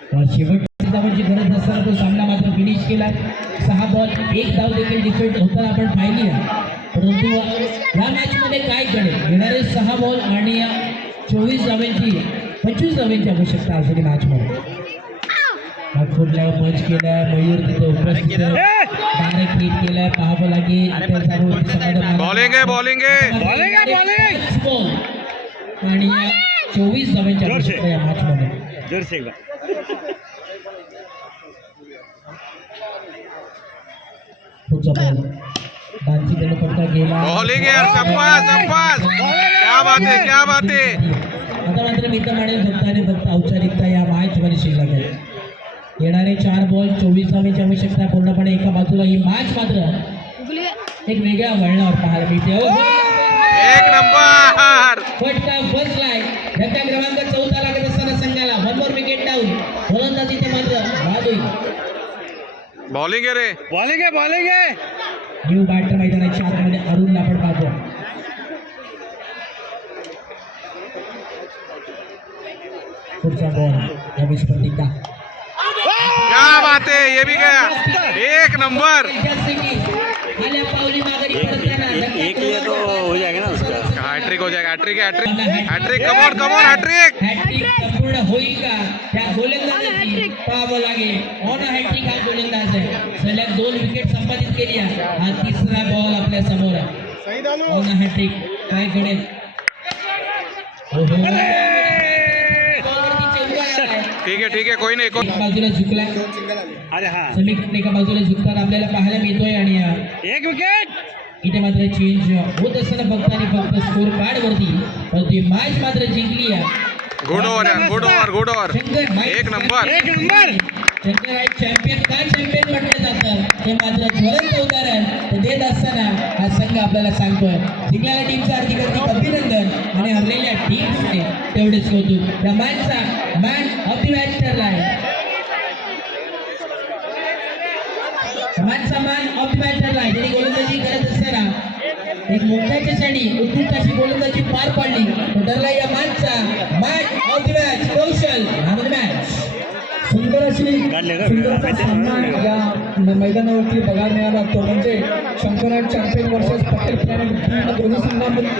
शेवटच्या धावांची गरज असताना तो सामना मात्र फिनिश केला. 6 बॉल 1 धाव देखील डिफेंड होताना आपण पाहिली आहे. परंतु या मॅच मध्ये काय घडेल, येणारे 6 बॉल आणि 24 धावांची 25 धावांची आवश्यकता असेल मॅच मध्ये. नागपूरला पंच केलाय, मयूर तिथे उपस्थित डायरेक्ट हिट केलाय, पाहावं लागेल. बॉलिंग आहे बॉलिंग आहे आणि 24 धावांची आवश्यकता या मॅच मध्ये. पुढचा बॉल डान्सी त्याला पट्टा गेला. बॉलिंग आहे संपास संपास, क्या बात आहे क्या बात आहे. आता मात्र मित्र म्हणेल फक्त आणि फक्त औपचारिकता या मॅच मध्ये शिल्लक आहे. येणारे 4 बॉल 24 धावांची आवश्यकता पूर्णपणे एका बाजूला. ही मॅच मात्र एक वेगळ्या वळणावर पाहायला मिळते. एक नंबर फटका बसलाय. धक्का क्रमांक 14 लागत असताना संघाला 1 मोर विकेट डाऊन. गोलंदाजी ते मात्र बाद होईल. बॉलिंग आहे रे, बॉलिंग आहे बॉलिंग आहे. न्यू बॅटर मैदानाच्या आतमध्ये अरुण आपण पाहतो. पुढचा बॉल रमेश पंडिता. क्या बात है, ये भी गया. एक नंबर. एक लिए तो हो जाएगा ना उसका. हैट्रिक हो जाएगा. Hat trick hat trick hat trick. Come on come on hat trick. Hat trick संपूर्ण होईल का त्या गोलंदाजाची पाहावं लागेल. ऑन हॅट्रिक हा गोलंदाज आहे. सलग 2 विकेट संपादित केली आहे. हा तिसरा बॉल आपल्या समोर आहे. ऑन हॅट्रिक काय घडेल. ठीक है कोई नहीं. बाजूला झुकला. अरे हा समीकरण एका बाजूला झुकताना आपल्याला पाहायला मिळतोय. आणि एक विकेट इथे मात्र चेंज होत असताना फक्त आणि फक्त स्कोर कार्ड वरती. पण ती मॅच मात्र जिंकली आहे. गुड ओव्हर यार, गुड ओव्हर गुड ओव्हर. एक नंबर एक नंबर. शंकर आहे चॅम्पियन. काय चॅम्पियन म्हटलं जातं ते मात्र ज्वलंत उदाहरण देत असताना हा संघ आपल्याला सांगतोय. जिंकलेल्या टीमचं हार्दिक अभिनंदन आणि हरलेल्या टीमचे तेवढेच कौतुक. या मॅचचा मॅन ऑफ द मॅच ठरला आहे. मॅचचा मॅन ऑफ द मॅच ठरला आहे. ज्यांनी गोलंदाजी करत असताना एक मोठ्याच्या क्षणी उत्कृष्ट अशी गोलंदाजी पार पाडली तो ठरला या मॅचचा man of the match. Kaushal man of the match. सुंदर असा सामना या मैदानावरती बघायला मिळाला. तो म्हणजे Shankarraj champion versus Patel planet दोन्ही संघांमध्ये